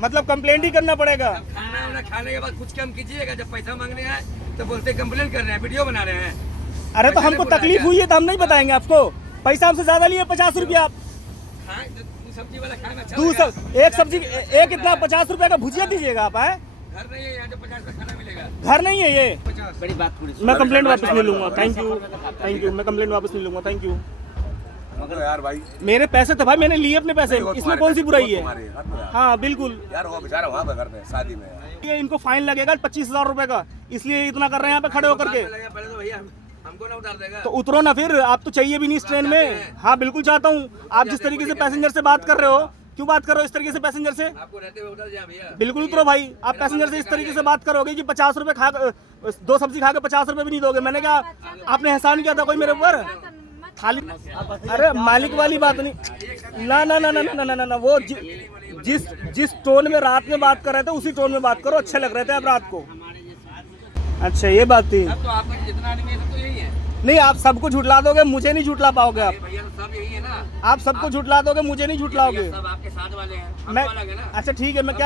मतलब कंप्लेंट ही करना पड़ेगा। खाना वाना खाने के बाद कुछ कम कीजिएगा। जब पैसा मांगने आए तो बोलते कंप्लेंट कर रहे हैं, वीडियो बना रहे हैं। अरे तो हमको तकलीफ हुई है तो हम नहीं बताएंगे आपको। पैसा हमसे ज्यादा लिए 50 रुपया आप। सब्जी वाला खाना अच्छा एक सब्जी एक इतना 50 रुपया का भुजिया दीजिएगा आप। है घर नहीं है यहाँ जो 50 का खाना मिलेगा। घर नहीं है ये। बड़ी बात पूरी। मैं कंप्लेंट वापस ले लूंगा। Thank you. मैं कंप्लेंट वापस ले लूंगा। Thank you. मगर यार भाई मेरे पैसे तो भाई मैंने लिए अपने पैसे, इसमें कौन सी बुराई है। हाँ बिल्कुल यार, वो बेचारा वहाँ पे घर पे शादी में ये इनको फाइन लगेगा 25,000 रुपए का, इसलिए इतना कर रहे हैं यहाँ पे खड़े होकर के। पहले तो भैया हमको ना उतार देगा तो उतरो ना फिर, आप तो चाहिए भी नहीं इस ट्रेन में। हाँ बिल्कुल चाहता हूँ। आप जिस तरीके से पैसेंजर से बात कर रहे हो, क्यों बात कर रहे हो इस तरीके से पैसेंजर से? आपको रहते हुए उतर जाए भैया। बिल्कुल उतरो भाई। आप पैसेंजर से इस तरीके से बात करोगे कि 50 रुपए खा 2 सब्जी खा के 50 रुपए भी नहीं दोगे। मैंने क्या आपने एहसान किया था कोई मेरे ऊपर? खाली अरे मालिक वाली बात नहीं। ना ना ना ना ना ना ना ना वो जिस टोन में रात में बात कर रहे थे उसी टोन में बात करो। अच्छे लग रहे थे आप रात को। अच्छा ये बात थी। अब तो आपका जितना आदमी है सब तो यही है। नहीं आप सबको झुटला दोगे, मुझे नहीं झुटला पाओगे आप। भैया तो सब यही है ना। आप सबको झुटला दोगे, मुझे नहीं झुटलाओगे। सब आपके साथ वाले हैं, हम मैं अलग है ना। अच्छा ठीक है, मैं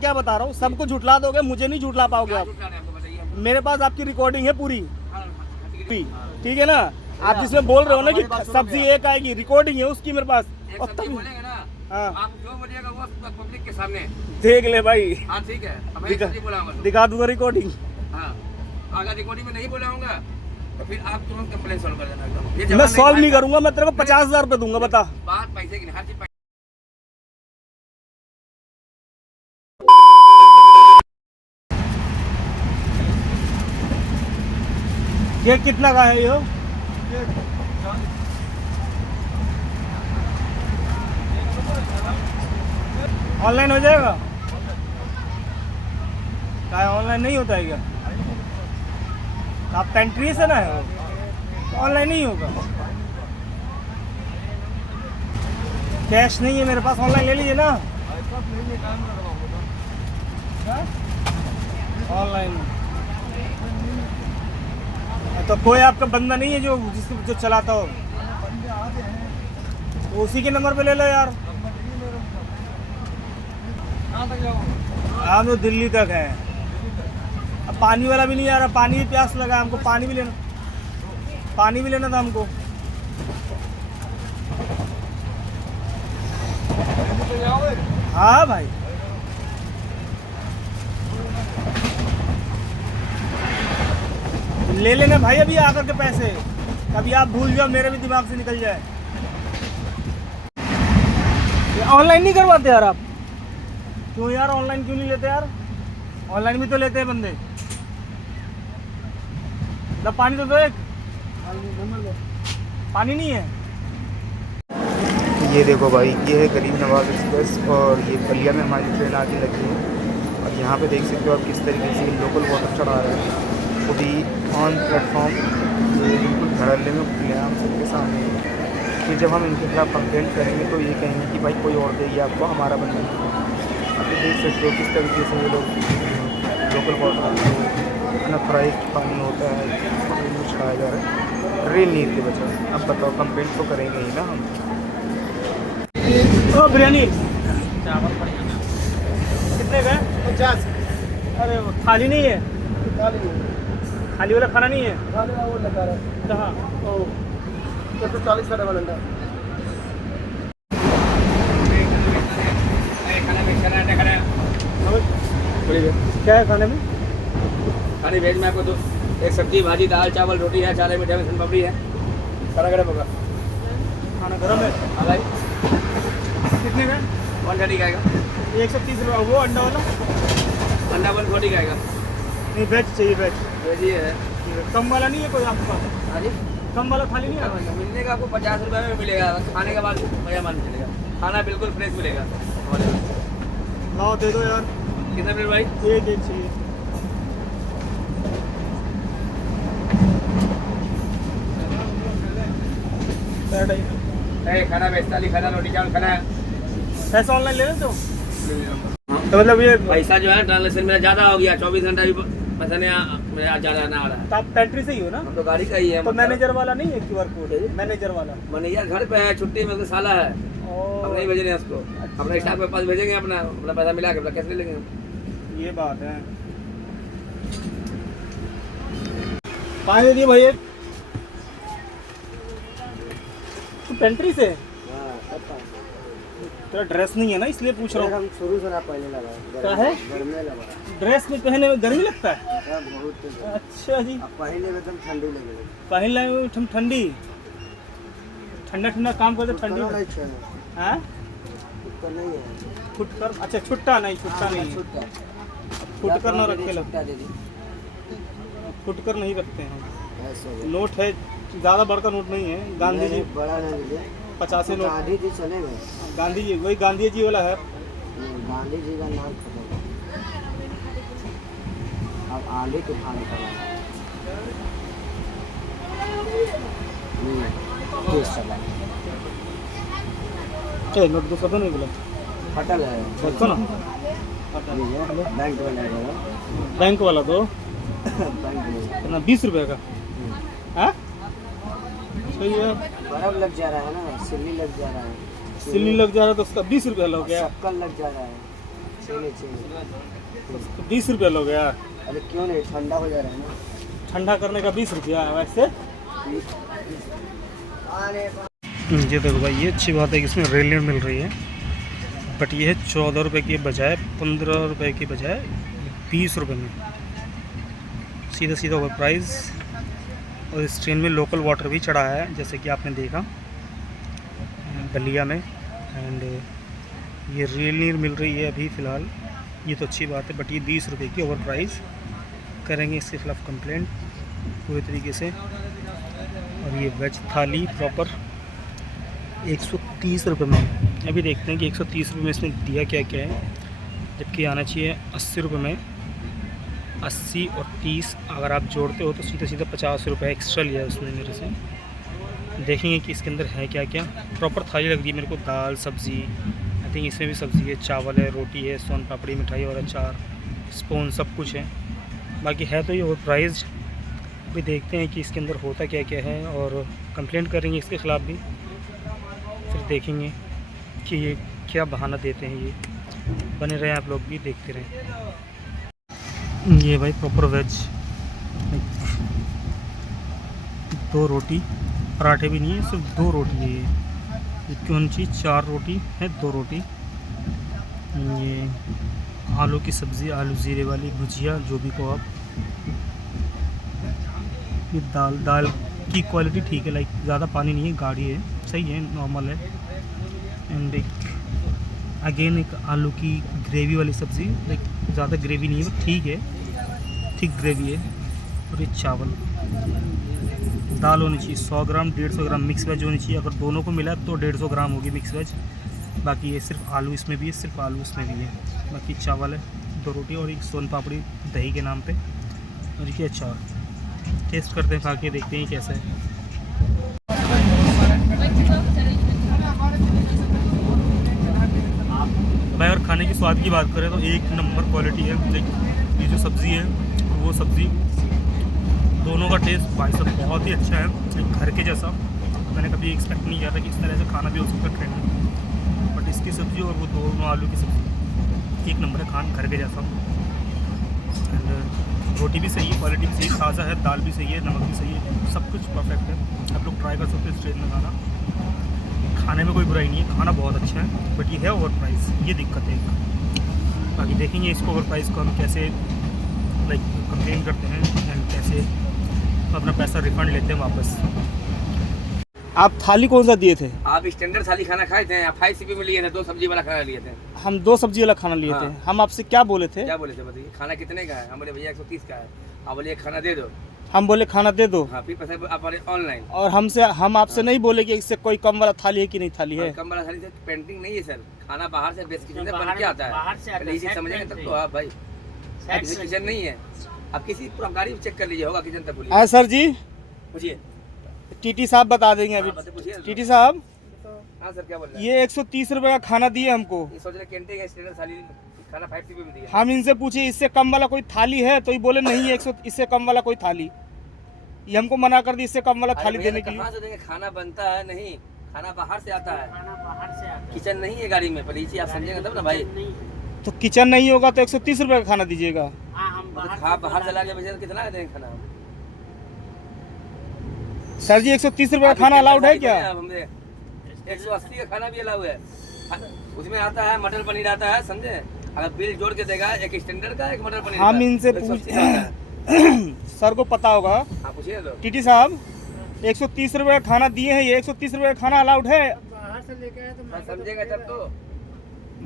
क्या बता रहा हूँ, सबको झुटला दोगे, मुझे नहीं झुटला पाओगे आप। आपको बताइए। मेरे पास आपकी रिकॉर्डिंग है पूरी, हाँ, ठीक है ना। आप जिसमें बोल रहे हो ना कि सब्जी एक आएगी, रिकॉर्डिंग है उसकी मेरे पास। एक और सब्जी तब बोलेंगे ना, हाँ आप जो बोलिएगा वो पब्लिक के सामने। देख ले भाई, हाँ ठीक है, अब मैं एक सब्जी बोलाऊंगा तो। दिखा दूंगा रिकॉर्डिंग। हाँ, अगर रिकॉर्डिंग में नहीं बोलाऊंगा तो फिर आप तुरंत कंप्लेंट सॉल्व कर देना एकदम। ये मैं जवाब सॉल्व नहीं भाई, करूंगा, मैं तेरे को 50,000 रुपए दूंगा। बता बात पैसे की नहीं, हर चीज पैसे। ये कितना का है ये? ऑनलाइन हो जाएगा? क्या ऑनलाइन नहीं होता है क्या? आप पेंट्री से ना है, ऑनलाइन नहीं होगा। कैश नहीं है मेरे पास, ऑनलाइन ले लीजिए ना। ऑनलाइन तो कोई आपका बंदा नहीं है जो चलाता हो? तो उसी के नंबर पे ले लो यार। हम तो दिल्ली तक है। अब पानी वाला भी नहीं आ रहा, पानी भी प्यास लगा हमको, पानी भी लेना था हमको। हाँ भाई ले लेना भाई अभी आकर के पैसे, कभी आप भूल जाओ, मेरे भी दिमाग से निकल जाए। ऑनलाइन नहीं करवाते यार आप? क्यों यार ऑनलाइन क्यों नहीं लेते यार? ऑनलाइन भी तो लेते हैं बंदे। मतलब पानी तो दो एक। पानी नहीं है। ये देखो भाई, ये है गरीब नवाज एक्सप्रेस और ये बलिया में हमारी ट्रेन आके लगी है। और यहाँ पे देख सकते हो आप किस तरीके से लोकल वाटर चढ़ा रहे हैं, वो भी ऑन प्लेटफॉर्म। ये बिल्कुल धड़ल्ले में खुलेआम सबके सामने है। फिर जब हम इनके खिलाफ कंप्लेंट करेंगे तो ये कहेंगे कि भाई कोई और देगी आपको, हमारा बंदा नहीं। आप देख सकते हो किस तरीके से ये लोग लोकल वाटर अनफ्राइज पानी होता है उसको छाया जा रहा है रेल नीर के बजाय। अब बताओ, कंप्लेंट तो करेंगे ही ना हम। ओ बिरयानी कितने का? 50। अरे वो थाली नहीं है? खाली वाला खाना नहीं है? कहाँ? ओ 40 का डबल अंडा। क्या है खाने में? खाने वेज में आपको तो एक सब्जी भाजी दाल चावल रोटी है, चाले मीठे में पापड़ी है, सारा गरम होगा। खाना गरम है? हाँ भाई, कितने का? 130 का आएगा। 130 रुपये। वो अंडा वाला? अंडा 140 का आएगा। नहीं वेज चाहिए, वेज। वेज ही है। कम वाला नहीं है कोई आपके पास? हाँ जी, कम वाला थाली नहीं है? मिलने का आपको 50 रुपये में मिलेगा, खाने के बाद भैया मान चलेगा। खाना बिल्कुल फ्रेश मिलेगा हमारे पास। लाओ दे दो यार। कितना प्लेट भाई? एक चाहिए। खाना बेचता खाना रोटी चावल खाना है। पैसा ऑनलाइन ले लेते हो? तो मतलब ये पैसा जो है ट्रांजेक्शन मेरा ज़्यादा हो गया, 24 घंटा भी पैसा नहीं मेरा ज़्यादा ना आ रहा है। तो आप पेंट्री से ही हो ना? हम तो गाड़ी का ही है। तो मैनेजर वाला नहीं है QR कोड? मैनेजर वाला मैनेजर घर पे है, छुट्टी में उसका साला है। हम नहीं भेज रहे हैं उसको, अपना स्टाफ के पास भेजेंगे, अपना अपना पैसा मिला के अपना कैसे ले लेंगे हम। ये बात है। पानी दे दिए भैया। तू पेंट्री से? तेरा ड्रेस नहीं है ना, इसलिए पूछ रहा हूँ। हम शुरू से ना पहले लगा क्या है? गर्मी लगा ड्रेस में पहने में गर्मी लगता है? बहुत अच्छा जी। पहले में एकदम ठंडी लगे पहन लाए हुए ठंडी ठंडा ठंडा काम करते ठंडी नहीं हाँ तो नहीं है फुटकर। अच्छा छुट्टा नहीं है। फुटकर ना रखे लोग, फुटकर नहीं रखते हैं। नोट है, ज़्यादा बड़का नोट नहीं है। गांधी जी बड़ा नहीं लीजिए, 50 नोट। गांधी जी चलेंगे। गांधी जी वही गांधी जी वाला है। गांधी जी का नाम खत्म, अब आंधी तूफान का चल नोट दूसरा तो नहीं बोला, फटल है रखो ना। बैंक में लगेगा, बैंक वाला तो बैंक में ना 20 रुपये का। हाँ सही है। बर्फ लग जा रहा है ना, सिल्ली लग जा रहा है, सिल्ली लग जा रहा है तो उसका 20 रुपये हो गया। शक्कर लग जा रहा है, चीनी 20 रुपये हो गया। अरे क्यों नहीं, ठंडा हो जा रहा है ना। ठंडा करने का 20 रुपया है वैसे। ये देखो भाई, ये अच्छी बात है कि इसमें रेलिंग मिल रही है, बट ये है 14 रुपये की बजाय 15 रुपये की बजाय 20 रुपये में, सीधा सीधा ओवर प्राइस। और इस ट्रेन में लोकल वाटर भी चढ़ा है, जैसे कि आपने देखा बलिया में। एंड ये रेलिंग मिल रही है अभी फ़िलहाल, ये तो अच्छी बात है, बट ये 20 रुपये की ओवर प्राइस। करेंगे इसके खिलाफ कंप्लेंट पूरे तरीके से। और ये वेज थाली प्रॉपर 130 रुपये में। अभी देखते हैं कि 130 रुपये में इसने दिया क्या क्या है, जबकि आना चाहिए 80 रुपये में। 80 और 30 अगर आप जोड़ते हो तो सीधा सीधा 50 रुपये एक्स्ट्रा लिया है उसने मेरे से। देखेंगे कि इसके अंदर है क्या क्या। प्रॉपर थाली लग रही है मेरे को, दाल सब्ज़ी, आई थिंक इसमें भी सब्ज़ी है, चावल है, रोटी है, सोन पापड़ी, मिठाई और अचार, स्पून, सब कुछ है। बाकी है तो ये ओवर प्राइस। अभी देखते हैं कि इसके अंदर होता क्या क्या है और कंप्लेंट करेंगे इसके ख़िलाफ़ भी। फिर देखेंगे कि ये क्या बहाना देते हैं। ये बने रहे आप लोग भी देखते रहें। ये भाई प्रॉपर वेज, 2 रोटी, पराठे भी नहीं है, सिर्फ 2 रोटी है। ये कौन सी 4 रोटी है, 2 रोटी। ये आलू की सब्ज़ी, आलू ज़ीरे वाली भुजिया, जो भी को आप। ये दाल की क्वालिटी ठीक है, लाइक ज़्यादा पानी नहीं है, गाढ़ी है, सही है, नॉर्मल है। एंड अगेन एक आलू की ग्रेवी वाली सब्ज़ी, लाइक ज़्यादा ग्रेवी नहीं है, ठीक है, थिक ग्रेवी है। और ये चावल, दाल होनी चाहिए 100 ग्राम, 150 ग्राम मिक्स वेज होनी चाहिए। अगर दोनों को मिला तो 150 ग्राम होगी मिक्स वेज। बाकी ये सिर्फ आलू इसमें भी है, सिर्फ आलू इसमें भी है। बाकी चावल है, 2 रोटी और एक सोन पापड़ी दही के नाम पे, और ये अचार। टेस्ट करते हैं, खा के देखते हैं कैसा है। भाई और खाने की स्वाद की बात करें तो एक नंबर क्वालिटी है। ये जो सब्ज़ी है वो सब्ज़ी, दोनों का टेस्ट भाई साहब बहुत ही अच्छा है, एक घर के जैसा। मैंने कभी एक्सपेक्ट नहीं किया था कि इस तरह से खाना भी हो सकता है ट्रेन में, बट इसकी सब्ज़ी और वो दोनों आलू की सब्ज़ी एक नंबर है, खान घर के जैसा। एंड रोटी भी सही है, क्वालिटी भी सही है, ताज़ा है, दाल भी सही है, नमक भी सही है, सब कुछ परफेक्ट है। आप लोग ट्राई कर सकते हैं इस ट्रेन में खाना। खाने में कोई बुराई नहीं है, खाना बहुत अच्छा है, बट ये है ओवर प्राइस, ये दिक्कत है एक। बाकी देखेंगे इसको ओवर प्राइस को हम कैसे लाइक कंप्लेन करते हैं एंड कैसे अपना पैसा रिफंड लेते हैं वापस। आप थाली कौन सा दिए थे? आप स्टैंडर्ड थाली खाना खाए थे, आप 5 CP में लिए थे, 2 सब्जी वाला खाना लिए थे। हम 2 सब्जी वाला खाना लिए थे। हम आपसे क्या बोले थे? क्या बोले थे बताइए? खाना कितने का है? हम बोले भैया 130 का है। आप बोले खाना दे दो। हम बोले खाना दे दो। हाँ, फिर पैसा आप बोले ऑनलाइन। और हम आपसे नहीं बोले कि इससे कोई कम वाला थाली है कि नहीं थाली है। कम वाला थाली से पेंटिंग नहीं है सर, खाना बाहर से बेस्ट किचन से बन के आता है, पहले इसी समझेंगे तब तो आप भाई। किचन नहीं है, आप किसी पूरा गाड़ी चेक कर लीजिए, होगा किचन तक। बोलिए सर जी, पूछिए, टीटी साहब बता देंगे अभी। टीटी साहब, हाँ सर क्या बोल रहे हैं? ये 130 रुपये का खाना दिए हमको। ये सोच रहे कैंटीन है, स्टैंडर्ड थाली खाना 5 CP में दिया। हम इनसे पूछे इससे कम वाला कोई थाली है, तो ये बोले नहीं है, 100 इससे कम वाला कोई थाली। ये हमको मना कर दी इससे कम वाला थाली देने की। कहाँ से देंगे? खाना बनता है नहीं, खाना बाहर से आता है, किचन नहीं है गाड़ी में, पहले इसी आप समझेंगे तब ना भाई। तो किचन नहीं होगा तो 130 रुपए का खाना दीजिएगा। खा बाहर से ला के भेजे तो कितना देंगे खाना? सर जी 130 रुपए का खाना अलाउड है क्या? 180 का खाना भी अलाउ है, उसमें आता है मटर पनीर आता है, समझे? अगर बिल जोड़ के देगा, एक स्टैंडर्ड का, एक मटर पनीर का, हम इनसे 180 का आता है। सर को पता होगा, आप पूछिए तो। टीटी साहब 130 रुपए का खाना दिए हैं, ये 130 रुपए का खाना अलाउड है? समझेगा तब तो।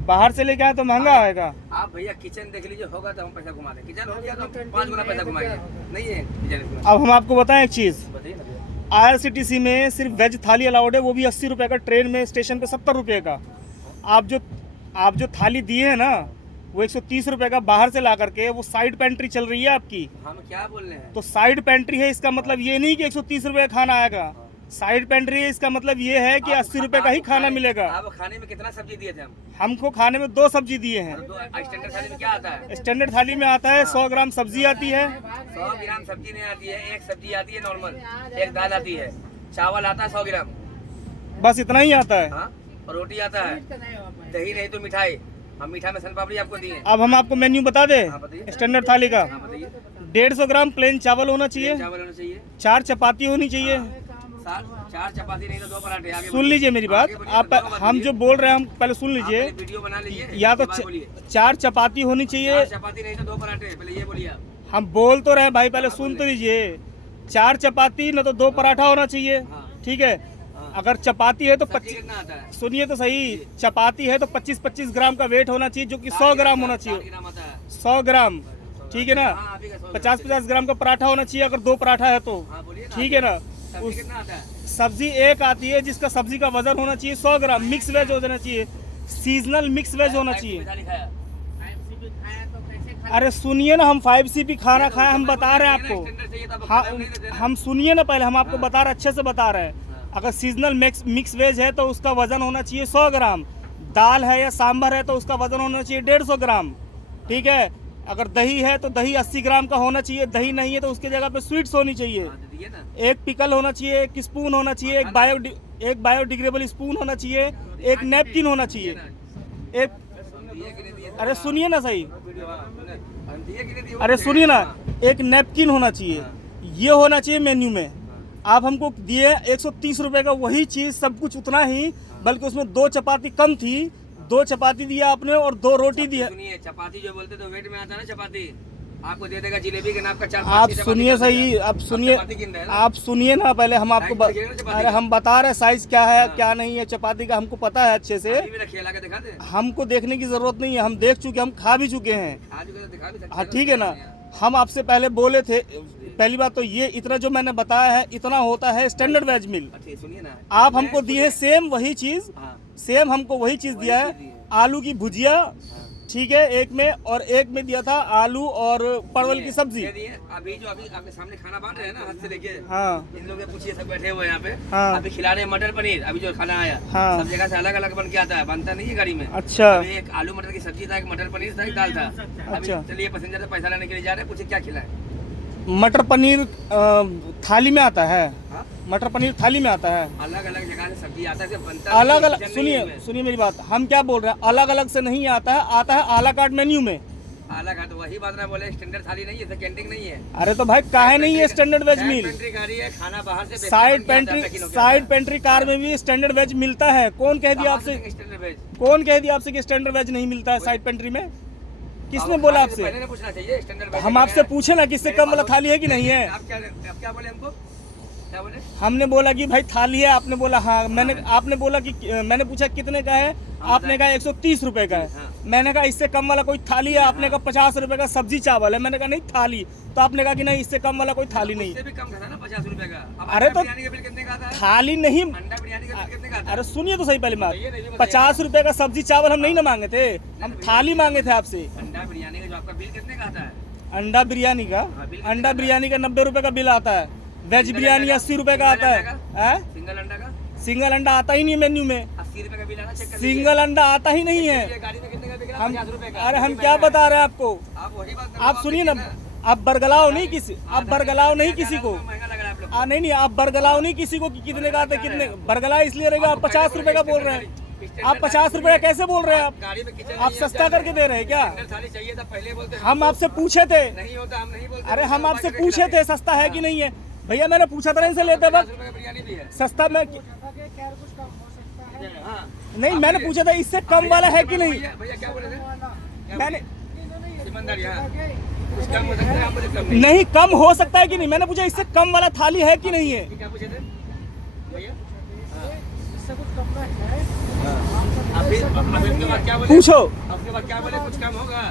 बाहर से लेके आए तो महंगा आएगा। आप भैया किचन देख लीजिए, होगा तो हम पैसा घुमा दें। किचन हो गया तो 5 गुना पैसा घुमाएंगे, नहीं है किचन इसमें। अब हम आपको बताएं एक चीज़, बताइए ना भैया। IRCTC में सिर्फ वेज थाली अलाउड है, वो भी 80 रुपए का, ट्रेन में स्टेशन पे 70 रुपए का। आप जो थाली दिए हैं ना, वो 130 रुपए का बाहर से ला करके, वो साइड पेंट्री चल रही है आपकी। हम क्या बोल रहे हैं? तो साइड पेंट्री है, इसका मतलब ये नहीं कि 130 रुपए का खाना आएगा। साइड पेंट्री है, इसका मतलब ये है कि 80 रुपए का ही खाना मिलेगा। आप खाने में कितना सब्जी दिए थे हम? हमको खाने में 2 सब्जी दिए हैं। स्टैंडर्ड थाली में क्या आता है? स्टैंडर्ड थाली में आता है 100 ग्राम सब्जी आती है। 100 ग्राम सब्जी नहीं आती है, एक सब्जी आती है नॉर्मल, एक दाल आती है, चावल आता है 100 ग्राम, बस इतना ही आता है। हाँ, और रोटी आता है, दही नहीं तो मिठाई। हम मीठा में सन पापड़ी आपको दिए। अब हम आपको मेन्यू बता दें हाँ, बताइए। स्टैंडर्ड थाली का। हाँ, बताइए। 150 ग्राम प्लेन चावल होना चाहिए, चावल होना चाहिए, 4 चपाती होनी चाहिए। 4 चपाती नहीं तो 2 पराठे। आगे सुन लीजिए मेरी बात, आप हम जो बोल रहे हैं हम पहले सुन लीजिए। वीडियो बना लीजिए, या तो उसके बाद बोलिए। 4 चपाती होनी चाहिए। 4 चपाती नहीं तो 2 पराठे, पहले ये बोलिए आप। हम बोल तो रहे भाई, पहले सुन तो लीजिए। 4 चपाती न तो 2 पराठा होना चाहिए, ठीक है। अगर चपाती है तो सब्जी 25, कितना आता है? सुनिए तो सही, चपाती है तो 25-25 ग्राम का वेट होना चाहिए, जो कि 100 ग्राम होना 60 चाहिए। ग्राम आता है। 100 ग्राम, ठीक है ना। हाँ, आप ही का 100 50-50 ग्राम का पराठा होना चाहिए, अगर 2 पराठा है तो, हाँ, बोलिए ना। ठीक है ना। सब्जी उस कितना आता है? सब्जी एक आती है जिसका सब्जी का वजन होना चाहिए 100 ग्राम। मिक्स वेज हो जाना चाहिए, सीजनल मिक्स वेज होना चाहिए। मिठाई खाया। अरे सुनिए ना, हम 5CP खाना खाए, हम बता रहे हैं आपको। स्टैंडर्ड चाहिए तो आप हाँ, खाना नहीं देते ना। हम सुनिए ना पहले, हम आपको बता रहे, अच्छे से बता रहे हैं। अगर सीजनल मिक्स वेज है तो उसका वजन होना चाहिए 100 ग्राम। दाल है या सांभर है तो उसका वजन होना चाहिए 150 ग्राम, ठीक है। अगर दही है तो दही 80 ग्राम का होना चाहिए। दही नहीं है तो उसकी जगह पे स्वीट्स होनी चाहिए। हाँ, दे दिए ना। एक पिकल होना चाहिए, एक स्पून होना चाहिए, एक बायोडिग्रेडेबल स्पून होना चाहिए, एक नैपकिन होना चाहिए, एक दिए कि नहीं दिए? अरे सुनिए ना सही, वीडियो हाँ, हम दिए कि नहीं दिए? अरे सुनिए ना, एक नैपकिन होना चाहिए, ये होना चाहिए मेन्यू में। आप हमको दिए 130 रुपए का वही चीज़, सब कुछ उतना ही, बल्कि उसमें 2 चपाती कम थी। 2 चपाती दिया आपने और 2 रोटी दिया। सुनिए, चपाती जो बोलते तो वेट में आता है ना चपाती, आपको दे देगा जिलेबी के नाप का 4-5 आप चपाती सुनिए कर सही, देगा। आप सुनिए, चपाती गिन रहे हैं ना? आप सुनिए ना पहले, हम आपको साइज देखिएगा ना चपाती अरे का। हम बता रहे साइज क्या है क्या नहीं है चपाती का, हमको पता है अच्छे से। अभी भी रखिए, ला के दिखा दे। हमको देखने की जरूरत नहीं है, हम देख चुके, हम खा भी चुके हैं। आज भी तो दिखा भी सकते हाँ हैं ठीक है ना। हम आपसे पहले बोले थे, पहली बात तो ये इतना जो मैंने बताया है इतना होता है स्टैंडर्ड वेज मील। अच्छा, सुनिए ना, आप हमको दिए सेम वही चीज़, हाँ, सेम हमको वही चीज़ दिया चीज़ दी है। है। आलू की भुजिया, ठीक है, एक में, और एक में दिया था आलू और परवल की सब्जी। दे दिए। अभी जो अभी आपके सामने खाना बांट रहे हैं ना, हाथ से लेके, हाँ इन लोग से पूछिए, सब बैठे हुए हैं यहाँ पे। हाँ। अभी खिला रहे हैं मटर पनीर, अभी जो खाना आया, हाँ। सब जगह से अलग अलग बन के आता है, बनता नहीं है गाड़ी में। अच्छा अभी एक आलू मटर की सब्जी था, एक मटर पनीर था, एक दाल था। अभी अच्छा। चलिए पैसेंजर से पैसा लेने के लिए जा रहे हैं, पूछिए क्या खिलाए। मटर पनीर थाली में आता है, हाँ? मटर पनीर थाली में आता है। अलग अलग जगह से सब्जी आता है, सिर्फ बनता अलग नहीं है, अलग, किचन नहीं सुनिए है इसमें। सुनिए मेरी बात, हम क्या बोल रहे हैं, अलग अलग से नहीं आता है, आता है आला कार्ट मेन्यू में। अलग है तो वही बात ना बोले, स्टैंडर्ड थाली नहीं है, कैंटीन नहीं है। अरे तो भाई काहे नहीं है स्टैंडर्ड वेज साइड मील? पेंट्री गाड़ी है, खाना बाहर से साइड पेंट्री कार में भी स्टैंडर्ड वेज मिलता है। कौन कह दिया आपसे, स्टैंडर्ड वेज? कौन कह दिया आपसे कि स्टैंडर्ड वेज नहीं मिलता है साइड पेंट्री में? किसने बोला आपसे? पहले ना पूछना चाहिए स्टैंडर्ड वेज। हम आपसे पूछे ना किससे कम वाला थाली है कि नहीं है। आप क्या बोले हमको, क्या बोले? हमने बोला कि भाई थाली है, आपने बोला हाँ। आपने बोला कि मैंने पूछा कितने का है, आपने कहा 130 रुपए का है। हाँ। मैंने कहा इससे कम वाला कोई थाली है, आपने कहा 50 रुपए का सब्जी चावल है। मैंने कहा नहीं थाली, तो आपने कहा कि नहीं इससे कम वाला कोई थाली नहीं। उससे भी कम था ना 50 रुपए का। अब अरे अंडा तो बिरयानी का बिल कितने का आता है? थाली नहीं, अंडा बिरयानी का बिल कितने का आता है? अरे सुनिए तो सही पहले बात, बताइए, नहीं भी बताइए। 50 रुपए का सब्जी चावल हम नहीं ना मांगे थे, हम थाली मांगे थे आपसे। अंडा बिरयानी का जो आपका बिल कितने का आता है? अंडा बिरयानी का, हाँ, बिल अंडा बिरयानी का 90 रुपए का बिल आता है। वेज बिरयानी 80 रुपए का आता है। सिंगल अंडा का सिंगल अंडा आता ही नहीं मेन्यू में, 80 रुपए का बिल आना, चेक कर सिंगल अंडा आता ही नहीं है। लीजिए। गाड़ी में कितने का बिक रहा है? हम 50 रुपए का। अरे हम क्या बता रहे हैं आपको, आप वही बात आप सुनिए ना, आप बरगलाओ नहीं किसी, आप बरगलाओ नहीं किसी को। महंगा लग रहा है आप लोग? नहीं नहीं, आप बरगलाओ नहीं किसी को कि कितने का आते कितने, बरगला इसलिए रहेगा आप 50 रुपए का बोल रहे हैं, आप 50 रुपए कैसे बोल रहे हैं आप? गाड़ी में किचन आप सस्ता करके दे रहे हैं क्या? थाली चाहिए था पहले बोलते, हम आपसे पूछे थे, नहीं होता हम नहीं बोलते। अरे हम आपसे पूछे थे सस्ता है कि नहीं है भैया, मैंने पूछा था इनसे लेते वक्त 50 रुपए का बिरयानी भी है। सस्ता में हाँ नहीं, मैंने पूछा था इससे कम वाला है कि नहीं, भैया क्या बोले थे? मैंने ईमानदारी, हाँ कुछ कम हो सकता है, आप बोले कम नहीं। नहीं कम हो सकता है कि नहीं, मैंने पूछा इससे कम वाला थाली है कि नहीं है। क्या पूछे थे भैया? अभी इसके बाद क्या बोले? पूछो। आपके बाद क्या बोले? कुछ कम होगा?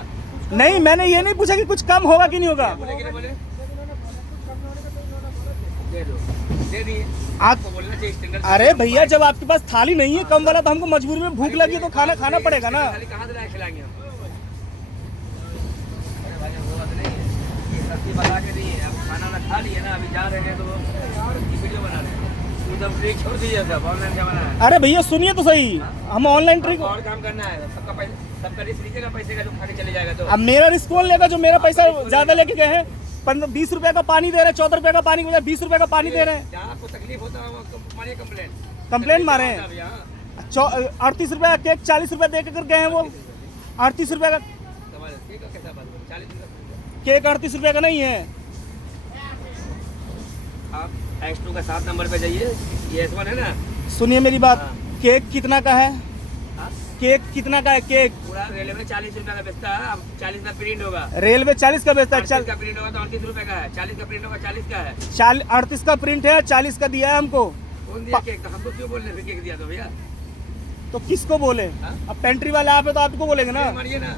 नहीं मैंने ये नहीं पूछा कि कुछ कम होगा कि नहीं होगा। बोले कि नहीं बोले? दे दो, दे दिए। आप आपको बोलना चाहिए स्टैंडर्ड। अरे भैया जब आपके पास थाली नहीं है कम वाला तो हमको मजबूरी में भूख लगी तो खाना खाना पड़ेगा ना। थाली कहाँ से लाके खिलाएंगे हम? अरे भाई वो बात नहीं है, ये सब्जी बना के नहीं है, अब खाना ना खा लिए ना, अभी जा रहे हैं तो वीडियो बना रहे हैं, उधर ट्रिक छोड़ दीजिए, सब ऑनलाइन जमाना है। अरे भैया सुनिए तो सही, हम ऑनलाइन ट्रिक, और काम करना है, सबका पैसा, सबका रिस्क लीजिएगा पैसे का, जो खाने चले जाएगा तो। अब मेरा रिस्क कौन लेगा जो मेरा पैसा ज्यादा लेके गए हैं, 20 रुपए का पानी दे रहे हैं, 14 रुपए का पानी के बजाय 20 रुपए का पानी दे रहे हैं। जहाँ आपको तकलीफ होता है वहाँ मारिए कंप्लेंट, कंप्लेंट मारे हैं। 38 रुपए का केक 40 रुपए दे कर गए हैं वो, 38 रुपए का कैसा बात बोले? 40 रुपये केक 38 रुपए का नहीं है। आप X2 का 7 नंबर पे जाइए, ये S1 है ना, सुनिए मेरी बात, केक कितना का है? हाँ? केक कितना का है केक? पूरा रेलवे 40 रुपए का बेचता है, अब 40 का प्रिंट होगा, रेलवे 40 का बेचता है, 38 का प्रिंट होगा तो 38 रुपए का है, 40 का प्रिंट होगा 40 का है। 38 का प्रिंट है, 40 का दिया है हमको, कौन दिया केक? तो हमको क्यों बोलने फिर केक दिया तो भैया? तो किसको बोले? हाँ? अब पेंट्री वाले आप है तो आपको बोलेंगे ना, मानिए ना,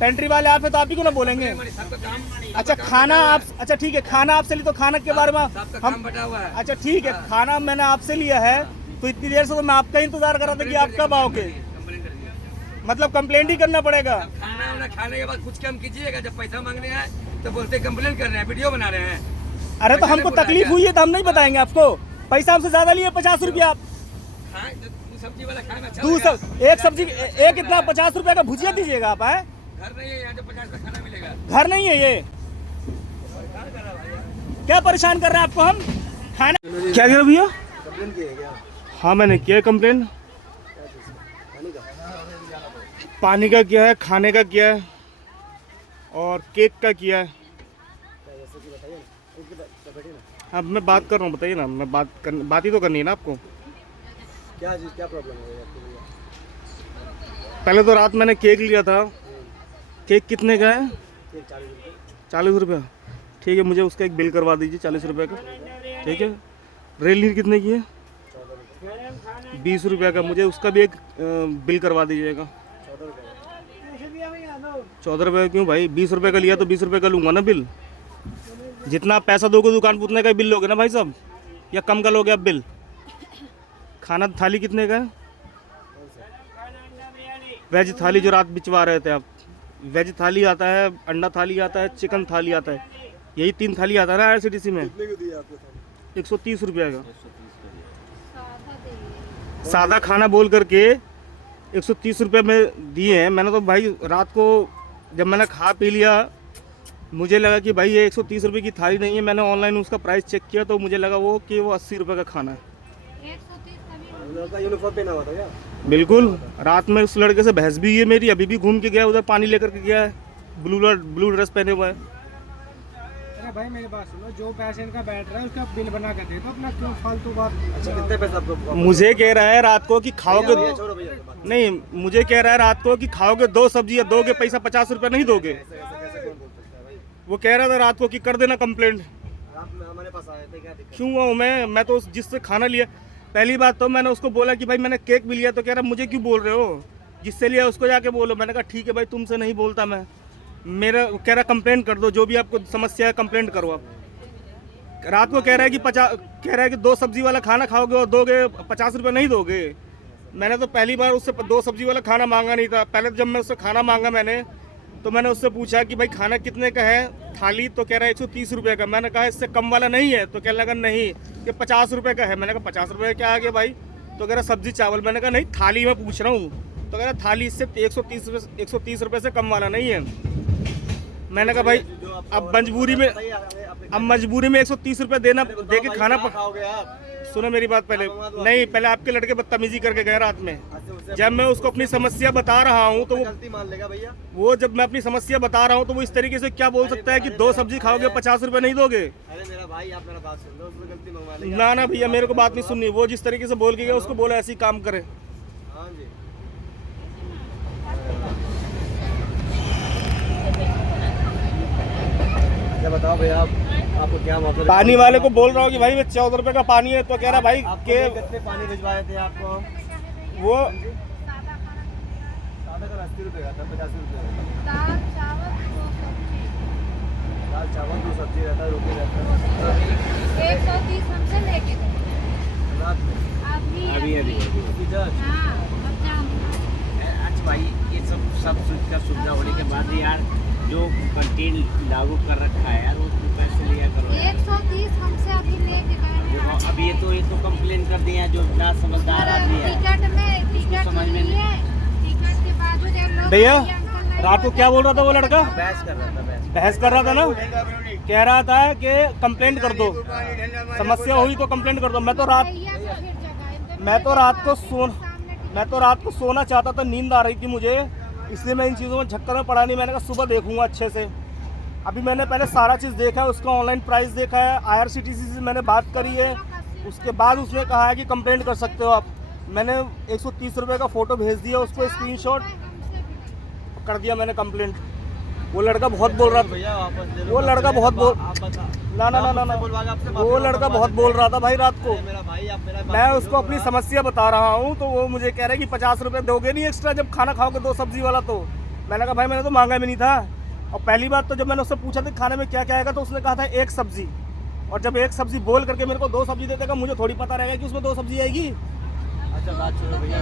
पेंट्री वाले आप है तो आप ही को ना बोलेंगे। मानिए, सबका काम, अच्छा सबका काम खाना बटा हुआ आप, है। अच्छा ठीक है, खाना आपसे ली तो खाना के बारे में सबका हम, काम बटा हुआ है। अच्छा ठीक है, खाना मैंने आपसे लिया है तो इतनी देर से तो मैं आपका इंतजार कर रहा था कि आप कब आओगे, कंप्लेंट कर दिया। मतलब कंप्लेंट ही करना पड़ेगा। अब खाना वाना खाने के बाद कुछ कम कीजिएगा, जब पैसा मांगने आए तो बोलते कंप्लेंट कर रहे हैं, वीडियो बना रहे हैं। अरे तो हमको तकलीफ हुई है तो हम नहीं बताएंगे आपको, पैसा हमसे ज्यादा लिए 50 रुपया, हाँ, जो सब्जी वाला खाना अच्छा दो लगेगा। एक सब्जी एक इतना 50 रुपए का भुजिया दीजिएगा आप है, घर नहीं है यहाँ जो 50 का खाना मिलेगा। घर नहीं है ये, क्या परेशान कर रहे हैं आपको हम? खाना क्या कह भैया? कंप्लेन किया है क्या? हाँ मैंने किया कंप्लेन, पानी का किया है, खाने का किया है और केक का किया है। अब मैं बात कर रहा हूँ, बताइए ना, मैं बात ही तो करनी है ना आपको। क्या चीज़, क्या प्रॉब्लम है आपको भैया? पहले तो रात मैंने केक लिया था, केक कितने का है? ये 40 रुपये। 40 रुपया, ठीक है, मुझे उसका एक बिल करवा दीजिए 40 रुपये का, ठीक है। रेल नीर कितने की है? 20 रुपये का, मुझे उसका भी एक बिल करवा दीजिएगा। 14 रुपये क्यों भाई? 20 रुपये का लिया तो 20 रुपये का लूँगा ना बिल। जितना आप पैसा दोगे दुकान पर उतने का बिल लोगे ना भाई साहब, या कम का लोगे आप बिल? खाना थाली कितने का है? वेज थाली जो रात बिचवा रहे थे आप, वेज थाली आता है, अंडा थाली आता है, चिकन थाली आता है, यही 3 थाली आता है ना IRCTC में। कितने को दिया आपने थाली? 130 रुपये का सादा खाना बोल करके 130 रुपये में दिए हैं। मैंने तो भाई रात को जब मैंने खा पी लिया, मुझे लगा कि भाई ये 130 रुपये की थाली नहीं है। मैंने ऑनलाइन उसका प्राइस चेक किया तो मुझे लगा वो 80 रुपये का खाना है। लड़का यूनिफॉर्म पहना हुआ था क्या? बिल्कुल, रात में उस लड़के से बहस भी हुई है मेरी, अभी भी घूम के गया उधर, पानी लेकर के गया है, ब्लू ड्रेस पहने हुआ है। अरे भाई मेरी बात सुनो, जो पैसे इनका बैठ रहा है उसका बिल बना के दे दो अपना, क्यों फालतू बात। अच्छा कितने पैसे आपको? मुझे कह रहा है रात को कि खाओगे, भैया, छोड़ो भैया, बात नहीं मुझे कह रहा है रात को कि खाओगे 2 सब्जी या दोगे पैसा 50 रुपये नहीं दोगे। ऐसे कैसे कौन बोल सकता है भाई? वो कह रहा था रात को कि कर देना कंप्लेंट। आप हमारे पास आए थे, क्या दिक्कत? क्यों आऊँ मैं तो जिससे खाना लिया, पहली बात तो मैंने उसको बोला कि भाई मैंने केक भी लिया, तो कह रहा मुझे क्यों बोल रहे हो, जिससे लिया उसको जाके बोलो। मैंने कहा ठीक है भाई, तुमसे नहीं बोलता मैं, मेरा कह रहा कंप्लेंट कर दो, जो भी आपको समस्या है कंप्लेंट करो आप। रात को कह रहा है कि 2 सब्जी वाला खाना खाओगे और दोगे 50 रुपये नहीं दोगे। मैंने तो पहली बार उससे 2 सब्जी वाला खाना मांगा नहीं था। पहले जब मैं उससे खाना मांगा मैंने, तो मैंने उससे पूछा कि भाई खाना कितने का है थाली, तो कह रहा है 130 रुपये का। मैंने कहा इससे कम वाला नहीं है, तो कहने लगा नहीं ये 50 रुपये का है। मैंने कहा 50 रुपये क्या आ गया भाई? तो कह रहा सब्जी चावल। मैंने कहा नहीं थाली मैं पूछ रहा हूँ। तो कह रहा थाली इससे 130 रुपये से कम वाला नहीं है। मैंने कहा भाई अब मजबूरी में, बताइए, आपने अब मजबूरी में 130 रुपए देना दे के खाना खाओगे आप? सुनो मेरी बात पहले, नहीं पहले आपके लड़के बदतमीजी करके गए रात में। जब मैं उसको अपनी समस्या बता रहा हूँ तो गलती मान लेगा भैया। वो जब मैं अपनी समस्या बता रहा हूँ तो वो इस तरीके से क्या बोल सकता है कि 2 सब्जी खाओगे 50 रुपए नहीं दोगे? अरे मेरा भाई, आप मेरा बात सुन लो, उसमें गलती मंगवा लेगा। ना ना भैया, मेरे को बात नहीं सुननी। वो जिस तरीके से बोल के गया उसको बोला ऐसे ही काम करे। हाँ जी। अच्छा बताओ भैया, आपको क्या मौका पानी वाले को बोल रहा हूँ कि भाई 14 रुपए का पानी है, तो कह रहा भाई के कितने पानी भिजवाए थे आपको? वो सादा का 80 रुपये का था, 85 रुपये का। दाल चावल 2 सब्जी। दाल चावल 2 सब्जी रहता है, रोटी रहता है। 130 हमसे लेके गए रात में अभी अभी जस्ट। हाँ, अब जाऊंगा। अच्छा भाई, ये सब चीज का सुविधा होने के बाद यार जो कंटेन लागू कर रखा है यार, वो पैसे लिया करो यार। 130 हमसे अभी लेके गए देखो, हैं। अब ये तो कंप्लेन कर दिया जो ना समझदार आदमी है। टिकट समझ में नहीं। लिए, टिकट के बावजूद ये लोग भैया, ये अंकल नहीं रात को क्या बोल रहा था वो लड़का? बहस कर रहा था, बहस कर रहा था ना, कह रहा था कि कंप्लेंट कर दो, समस्या हुई तो कंप्लेंट कर दो। मैं तो रात को सोना चाहता था, नींद आ रही थी मुझे, इसलिए मैं इन चीज़ों में झक्कर में पड़ा नहीं। मैंने कहा सुबह देखूंगा अच्छे से। अभी मैंने पहले सारा चीज़ देखा है, उसका ऑनलाइन प्राइस देखा है, IRCTC से मैंने बात करी है। उसके बाद उसने कहा है कि कंप्लेंट कर सकते हो आप। मैंने 130 रुपये का फ़ोटो भेज दिया उसको, स्क्रीनशॉट कर दिया मैंने कंप्लेंट। वो लड़का बहुत बोल रहा था, भैया वापस ले लो। वो लड़का बहुत बोल आप बता। ना ना ना ना ना बुलवाएगा आपसे, वो लड़का बहुत बोल रहा था भाई रात को। मेरा भाई, आप मेरा मैं उसको अपनी समस्या बता रहा हूँ तो वो मुझे कह रहा है कि 50 रुपये दोगे नहीं एक्स्ट्रा जब खाना खाओगे 2 सब्जी वाला? तो मैंने कहा भाई मैंने तो मांगा भी नहीं था। और पहली बात तो जब मैंने उससे पूछा था खाने में क्या क्या आएगा तो उसने कहा था 1 सब्जी, और जब 1 सब्जी बोल करके मेरे को 2 सब्जी दे देगा, मुझे थोड़ी पता रहेगा कि उसमें 2 सब्जी आएगी। अच्छा बात छोड़ो भैया,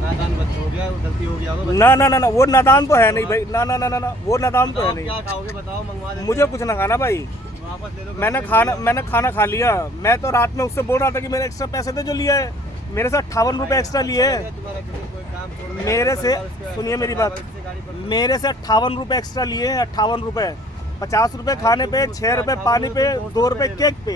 नादान बच्चा हो गया, गलती हो गया होगा। ना ना ना ना, वो नादान तो है नहीं भाई, ना ना ना ना ना, वो नादान तो है बताओ नहीं। क्या खाओगे, बताओ, मंगवा देते मुझे कुछ ना खाना भाई, हैं। वापस ले लो। मैंने खाना खा लिया। मैं तो रात में उससे बोल रहा था कि मेरे एक्स्ट्रा पैसे दे जो लिए है, मेरे से 58 रुपये एक्स्ट्रा लिए है। तुम्हारा किसी कोई काम छोड़ दिया, मेरे से उसके- सुनिए मेरी बात, उससे गाड़ी पर- मेरे से 58 रुपये एक्स्ट्रा लिए हैं। 58 रुपये, 50 रुपये खाने पे, 6 रुपये पानी पे, 2 रुपये केक पे,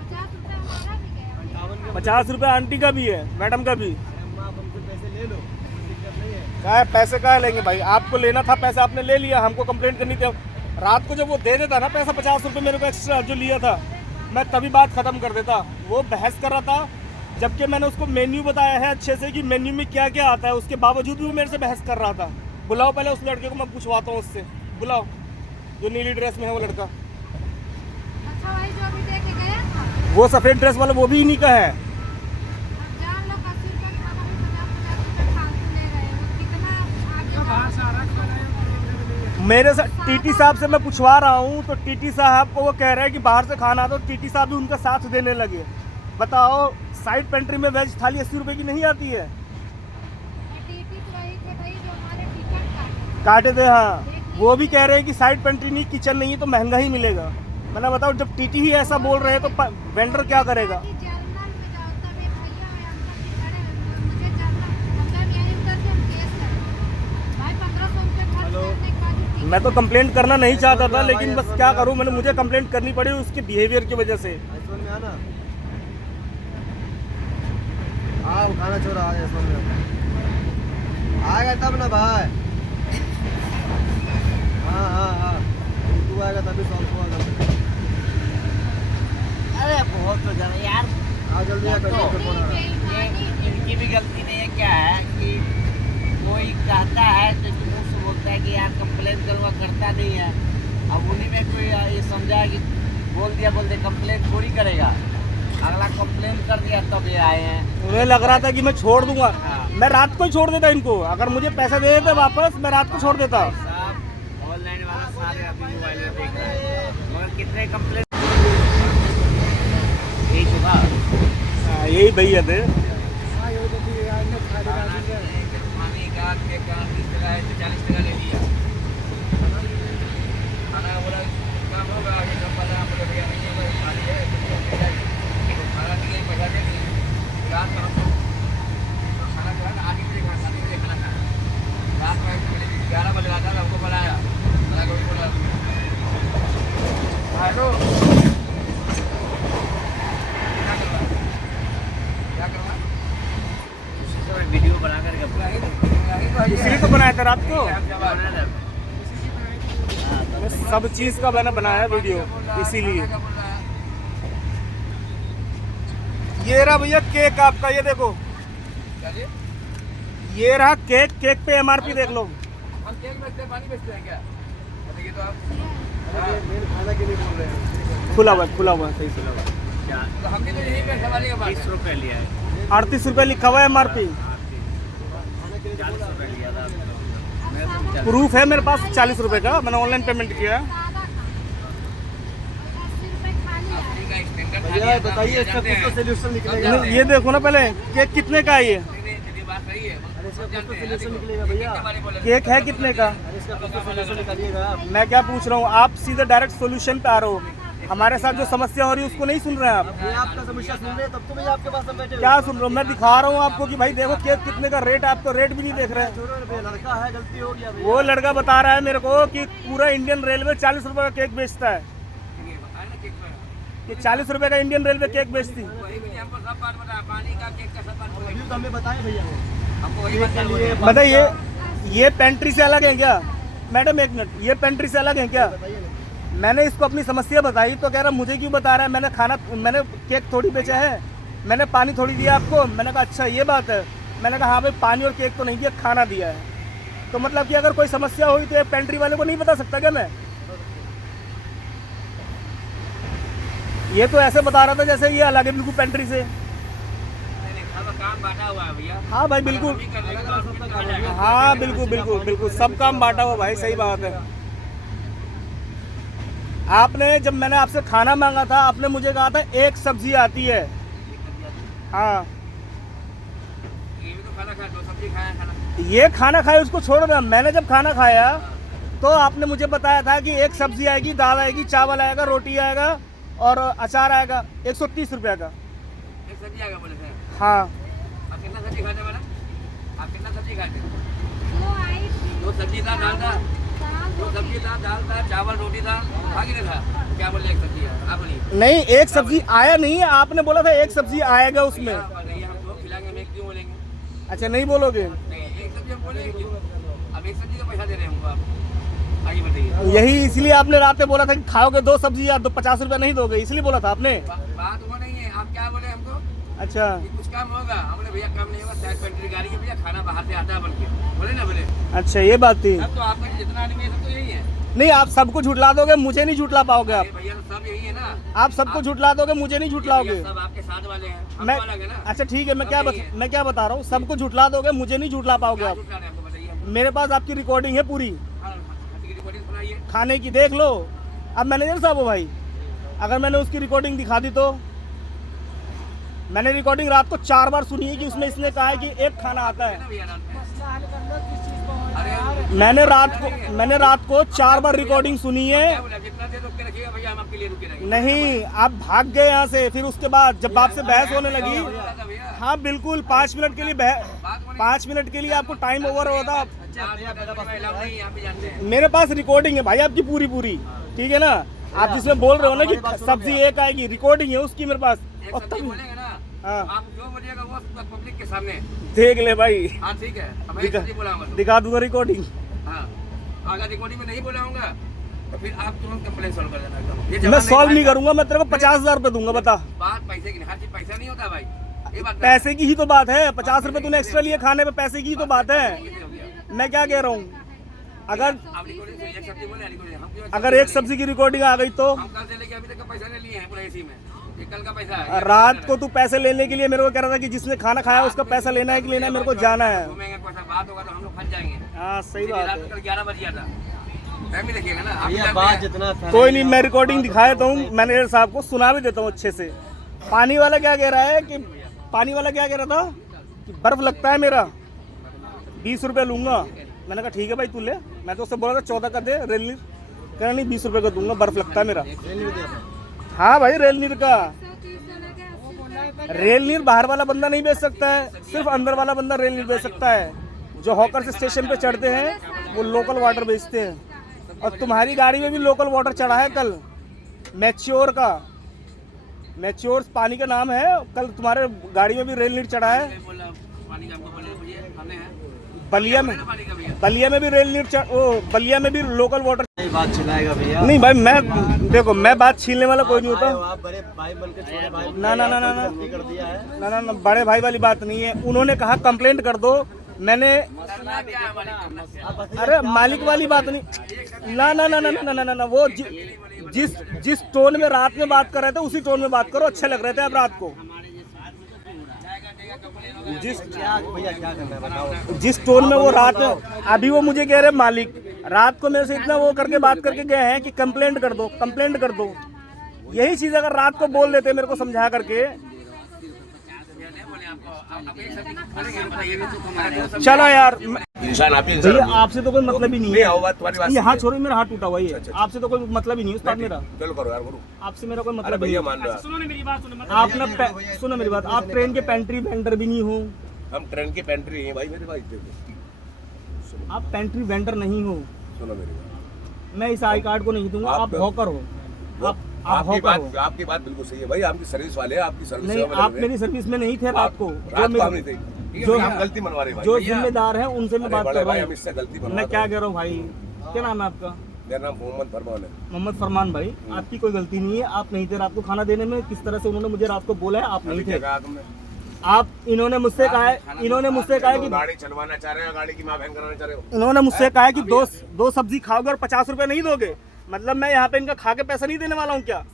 50 रुपये हमारा भी गया। 50 रुपये आंटी का भी है, मैडम का भी। अम्मा, आप हमसे पैसे ले लो, दिक्कत नहीं है। क्या है, पैसे कहाँ लेंगे भाई? आपको लेना था पैसा, आपने ले लिया, हमको कंप्लेंट करनी थी। रात को जब वो दे देता ना पैसा 50 रुपये मेरे को एक्स्ट्रा जो लिया था, मैं तभी बात खत्म कर देता। वो बहस कर रहा था, जबकि मैंने उसको मेन्यू बताया है अच्छे से कि मेन्यू में क्या क्या आता है, उसके बावजूद भी वो मेरे से बहस कर रहा था। बुलाओ पहले उस लड़के को, मैं पूछवाता हूँ उससे। बुलाओ, जो नीली ड्रेस में है वो लड़का, अच्छा भाई, जो अभी देके गया था, वो सफ़ेद ड्रेस वाला, वो भी इन्हीं का है। अब जान लो 80 रुपये का भी 50-50 रुपये फालतू ले रहे हो। कितना आगे बाहर सारा खाना है, मेरे से टीटी साहब से मैं पूछवा रहा हूँ तो टीटी साहब को वो कह रहे हैं कि बाहर से खाना, तो टीटी साहब भी उनका साथ देने लगे। बताओ, साइड पेंट्री में वेज थाली 80 रुपये की नहीं आती है? टीटी तो वही थे भाई जो हमारे टिकट काटे थे, हाँ। वो भी कह रहे हैं कि साइड पेंट्री नहीं, किचन नहीं है तो महंगा ही मिलेगा। मैंने बताओ, जब टीटी ही ऐसा बोल रहे हैं तो वेंडर क्या करेगा? जर्नल में जाओ तब एक भैया है अंकल जी खड़े हैं, मुझे जर्नल मतलब यहीं उतर के हम केस करें भाई। 1500 रुपये खर्च करने के बाद मैं तो कंप्लेंट करना नहीं चाहता था, लेकिन बस क्या करूँ, मुझे कंप्लेंट करनी पड़ी उसके बिहेवियर की वजह से। आइसोन में आना, आओ खाना छोड़ा, आ आइसोन में आएगा तब ना भाई। हाँ हाँ हाँ, तू आएगा तभी सॉल्व होगा। अरे बहुत हो जाना यार, आओ जल्दी आ, कंट्रोल पे फोन आ रहा है। ये इनकी भी गलती नहीं है। क्या है कि कोई कहता है तो मुँह से बोलता है कि यार कंप्लेन करूँगा, करता नहीं है। अब उन्हीं में कोई ये समझा है कि बोल दिया कंप्लेन थोड़ी करेगा, अगला कंप्लेन कर दिया तब ये आए हैं। उन्हें लग रहा था कि मैं छोड़ दूंगा, मैं रात को ही छोड़ देता इनको। अगर मुझे पैसे दे देते वापस, मैं रात को छोड़ देता। साहब ऑनलाइन वाला सारे अभी मोबाइल में देख रहे हैं, मगर कितने कंप्लेन यही चुका। यही भैया थे। हाँ, ये देखिए आज ने खाली बाजी है। पानी का 30 टका है, 40 टका ले लिया। खाना का बोला काम होगा, आगे कम वाला बोले भैया नहीं है, भाई खाली है, खाना नहीं है, पैसा दे दिए। रात में हमको खाना खाना 8 बजे खाना, 7 बजे खाना खाना। रात में 11 बजे आता था, हमको बुलाया, बोला कोई बोला हेलो थे रात को। सब चीज का मैंने बनाया वीडियो इसीलिए। ये रहा भैया केक आपका, ये देखो ये रहा केक। केक पे MRP देख लो। हम केक बेचते हैं, पानी बेचते हैं क्या? बताइए तो आप। खाना के लिए बोल रहे हैं। खुला हुआ सही से। तो हम भी तो यही पे सवारी का बात 30 रुपये लिया है, 38 रुपये लिखा हुआ है MRP। 40 रुपये लिया था। प्रूफ है मेरे पास 40 रुपये का, मैंने ऑनलाइन पेमेंट किया है। भैया बताइए इसका कुछ तो सोल्यूशन निकलेगा। नहीं, ये देखो ना पहले केक कितने का है ये? बात सही है। अरे इसका कुछ तो सोल्यूशन निकलेगा भैया। केक है कितने का? अरे इसका कुछ तो सोल्यूशन निकालिएगा आप। मैं क्या पूछ रहा हूँ, आप सीधे डायरेक्ट सॉल्यूशन पे आ रहे हो। हमारे साथ जो समस्या हो रही है उसको नहीं सुन रहे हैं आप। ये आपका समस्या सुन रहे हैं तब तो भैया आपके पास हम बैठे हुए क्या सुन रहे हो? मैं दिखा रहा हूँ आपको कि भाई देखो केक कितने का रेट, आप तो रेट भी नहीं देख रहे हैं। छोड़ो ना भैया, लड़का है गलती हो गया भैया। वो लड़का बता रहा है मेरे को कि पूरा इंडियन रेलवे 40 रुपये का केक बेचता है। कि 40 रुपये का इंडियन रेलवे केक बेचती। वही भैया हमको सब बात बताया, पानी का, केक का सब बात अभी तो हमें बताएं भैया वो। हमको वही बात लिए बताइए ये पेंट्री से अलग है क्या? मैडम एक मिनट, ये पेंट्री से अलग है क्या? बताइए ना। मैंने इसको अपनी समस्या बताई तो कह रहा मुझे क्यों बता रहा है, मैंने केक थोड़ी बेचा है, मैंने पानी थोड़ी दिया आपको। मैंने कहा अच्छा ये बात है। मैंने कहा हाँ भाई पानी और केक तो नहीं दिया, खाना दिया है। तो मतलब कि अगर कोई समस्या हुई तो पेंट्री वाले को नहीं बता सकता क्या मैं? ये तो ऐसे बता रहा था जैसे ये अलग है बिल्कुल पेंट्री से। काम बांटा हुआ है भैया। हाँ भाई बिल्कुल, हाँ बिल्कुल सब काम बांटा हुआ भाई, सही बात है। आपने जब मैंने आपसे खाना मांगा था आपने मुझे कहा था एक सब्जी आती है। हाँ ये भी तो खाना खाया, 2 सब्जी खाया खाना। ये खाना खाए उसको छोड़ दो। मैंने जब खाना खाया तो आपने मुझे बताया था कि एक सब्जी आएगी, दाल आएगी, चावल आएगा, रोटी आएगा और अचार आएगा 130 रुपये का। एक सब्जी आएगा बोले थे। हाँ आप कितना सब्जी खाते मैडम? आप कितना सब्जी खाते? वो आई थी। 2 सब्जी था, दाल था, 2 सब्जी था, दाल था, चावल, रोटी था, बाकी नहीं था। क्या बोले एक सब्जी है? आप बोलिए। नहीं एक सब्जी आया नहीं है, आपने बोला था एक सब्जी आएगा उसमें। आप बताइए, हम लोग खिलाएंगे, हमें क्यों बोलेंगे? अच्छा नहीं बोलोगे? नहीं, एक सब्जी हम बोलेंगे क्यों? अब एक सब्जी का पैसा दे रहे हैं हमको आप। आइए बताइए। यही इसलिए आपने रात में बोला था कि खाओगे 2 सब्जी या 50 रुपये नहीं दोगे, इसलिए बोला था आपने। बात वो नहीं है, आप क्या बोले हमको अच्छा कि कुछ काम होगा? हमने भैया काम नहीं होगा, शायद पेंट्री गाड़ी है भैया, खाना बाहर से आता है बन के, बोले ना बोले। अच्छा ये बात थी। अब तो आपका जितना आदमी है सब तो यही है। नहीं आप सबको झुठला दोगे, मुझे नहीं झुठला पाओगे आप। अरे भैया तो सब यही है ना। आप सबको झुठला दोगे, मुझे नहीं झुठलाओगे। भैया सब आपके साथ वाले हैं, हम मैं तो अलग है ना। अच्छा ठीक है, मैं सब क्या यही है। मैं क्या बता रहा हूँ, सबको झुठला दोगे, मुझे नहीं झुठला पाओगे क्या आप। झूठ रहे हैं आपको बताइए। मेरे पास आपकी रिकॉर्डिंग है पूरी हाँ, की रिकॉर्डिंग सुनाइए। खाने की, देख लो। अब मैनेजर साहब हो भाई, अगर मैंने उसकी रिकॉर्डिंग दिखा दी तो मैंने रिकॉर्डिंग रात को 4 बार सुनी है कि उसमें इसने कहा है कि एक खाना आता है। ना भैया रात में। मसला हल कर लो, किस चीज़ को हो अरे यार। मैंने रात को 4 बार रिकॉर्डिंग सुनी क्या है। बोला, जितना देर रुक के रखिएगा भैया हम आपके लिए रुके रहेंगे। नहीं आप भाग गए यहाँ से, फिर उसके बाद जब आपसे बहस होने लगी। भैया हाँ बिल्कुल 5 मिनट के लिए 5 मिनट के लिए आपको टाइम ओवर हुआ था। मेरे पास रिकॉर्डिंग है भाई आपकी पूरी, ठीक है ना। आप जिसमें बोल रहे हो ना कि सब्जी एक आएगी, रिकॉर्डिंग है उसकी मेरे पास। और तब बोलेंगे ना, हाँ आप जो बोलिएगा वो पब्लिक के सामने। देख ले भाई, हाँ ठीक है, अब दिखा- मैं बोलाऊंगा तो। दिखा दूंगा रिकॉर्डिंग। हाँ, अगर रिकॉर्डिंग में नहीं बोलाऊंगा तो फिर आप तुरंत कंप्लेन सॉल्व कर देना एकदम। ये मैं जवाब सॉल्व नहीं भाई, करूंगा, मैं तेरे को 50,000 रुपये दूंगा। बता, बात पैसे की नहीं, हर चीज पैसा नहीं होता भाई, ये बात पैसे की ही तो बात है। 50 रुपये तूने एक्स्ट्रा लिए खाने पे, पैसे की ही तो बात है। मैं क्या कह रहा हूँ, अगर आप रिकॉर्डिंग से एक सब्जी बोले, रिकॉर्डिंग हम क्यों- अगर एक सब्जी की रिकॉर्डिंग आ गई तो हम कल से लेके अभी तक का पैसा नहीं लिए हैं पूरा इसी में, ये कल का पैसा है। रात को तू पैसे लेने के लिए मेरे को कह रहा था कि जिसने खाना खाया उसका पैसा लेना है कि लेना है, मेरे को जाना है। घूमेंगे, पैसा बात होगा तो हम लोग फंस जाएंगे। हाँ सही बात रात है। को कल 11 बज गया था, टाइम ही देखिएगा ना आप। भैया बात जितना कोई नहीं, मैं रिकॉर्डिंग दिखा देता हूँ, मैनेजर साहब को सुना भी देता हूँ अच्छे से। पानी वाला क्या कह रहा है कि था कि बर्फ लगता है मेरा, 20 रुपये लूंगा। मैंने कहा ठीक है भाई तू ले। मैं तो उससे बोला था 14 का दे रेल नीर, कह रहा नहीं 20 रुपये का दूंगा, बर्फ लगता है मेरा। हाँ भाई रेल नीर का, रेल नीर बाहर वाला बंदा नहीं बेच सकता है, सिर्फ अंदर वाला बंदा रेल नीर बेच सकता है। जो हॉकर स्टेशन पे चढ़ते हैं वो लोकल वाटर बेचते हैं। और तुम्हारी गाड़ी में भी लोकल वाटर चढ़ा है कल, मैच्योर का, मैच्योर पानी का नाम है। कल तुम्हारे गाड़ी में भी रेल नीर चढ़ा है। बोला पानी का हमको बोले भैया खाने हैं बलिया में भी रेल नीट वो बलिया में भी लोकल वाटर नहीं बात चिल्लाएगा भैया। नहीं भाई, मैं देखो मैं बात छीनने वाला कोई नहीं होता। आप बड़े भाई बन के छोटे भाई ना ना ना ना ना गलती कर दिया है। ना बड़े भाई वाली बात नहीं है। उन्होंने कहा कंप्लेंट कर दो, मैंने अरे मालिक वाली बात नहीं। ना ना ना ना ना ना ना ना वो जिस टोन में रात में बात कर रहे थे उसी टोन में बात करो। अच्छे लग रहे थे आप रात को। भैया क्या करना है बताओ। जिस टोन में वो रात में, अभी वो मुझे कह रहे मालिक, रात को मेरे से इतना वो करके बात करके गए हैं कि कंप्लेंट कर दो, कंप्लेंट कर दो। यही चीज अगर रात को बोल देते मेरे को समझा करके, चलो यार इंसान आप ही भैया इंसान आपसे तो कोई मतलब ही नहीं नहीं है। आओ बात तुम्हारी बात ये सही हाथ है। छोड़ो, मेरा हाथ टूटा हुआ है। आपसे तो कोई मतलब ही नहीं है उस्ताद मेरा। चलो करो यार करो। आपसे मेरा कोई अरे मतलब नहीं भैया है। मान लो यार। सुनो मेरी बात, आप ट्रेन के पेंट्री वेंडर भी नहीं हो। हम ट्रेन की पेंट्री हैं भाई मेरे भाई। देखो आप पेंट्री वेंडर नहीं हो। सुनो मेरी बात। मैं इस आई कार्ड को नहीं दूंगा। आप हॉकर हो। आप आपकी हॉकर हो। आपकी बात बिल्कुल सही है भाई। आपकी सर्विस वाले हैं, आपकी सर्विस नहीं, आप मेरी सर्विस में नहीं थे रात को। रात को हम नहीं थे। जो हम गलती मनवा रहे हैं भाई। जो जिम्मेदार है उनसे मैं अरे बात बड़े कर भाई रहा हम हूँ। इससे गलती मनवा मैं क्या रहे कह रहा हूँ भाई, क्या नाम है आपका? हैं। मेरा नाम मोहम्मद फरमान है। मोहम्मद फरमान भाई, आपकी कोई गलती नहीं है। आप नहीं थे रात को खाना देने में। किस तरह से उन्होंने मुझे रात को बोला है, आप नहीं क्या थे। कहा तुमने? आप इन्होंने मुझसे कहा है, इन्होंने मुझसे कहा है कि गाड़ी चलवाना चाह रहे हो, गाड़ी की माँ बहन कराना चाह रहे हो। इन्होंने मुझसे कहा है कि दो सब्जी खाओगे और 50 रुपए नहीं दोगे। मतलब मैं यहाँ पे इनका खा के पैसा नहीं देने वाला हूँ क्या?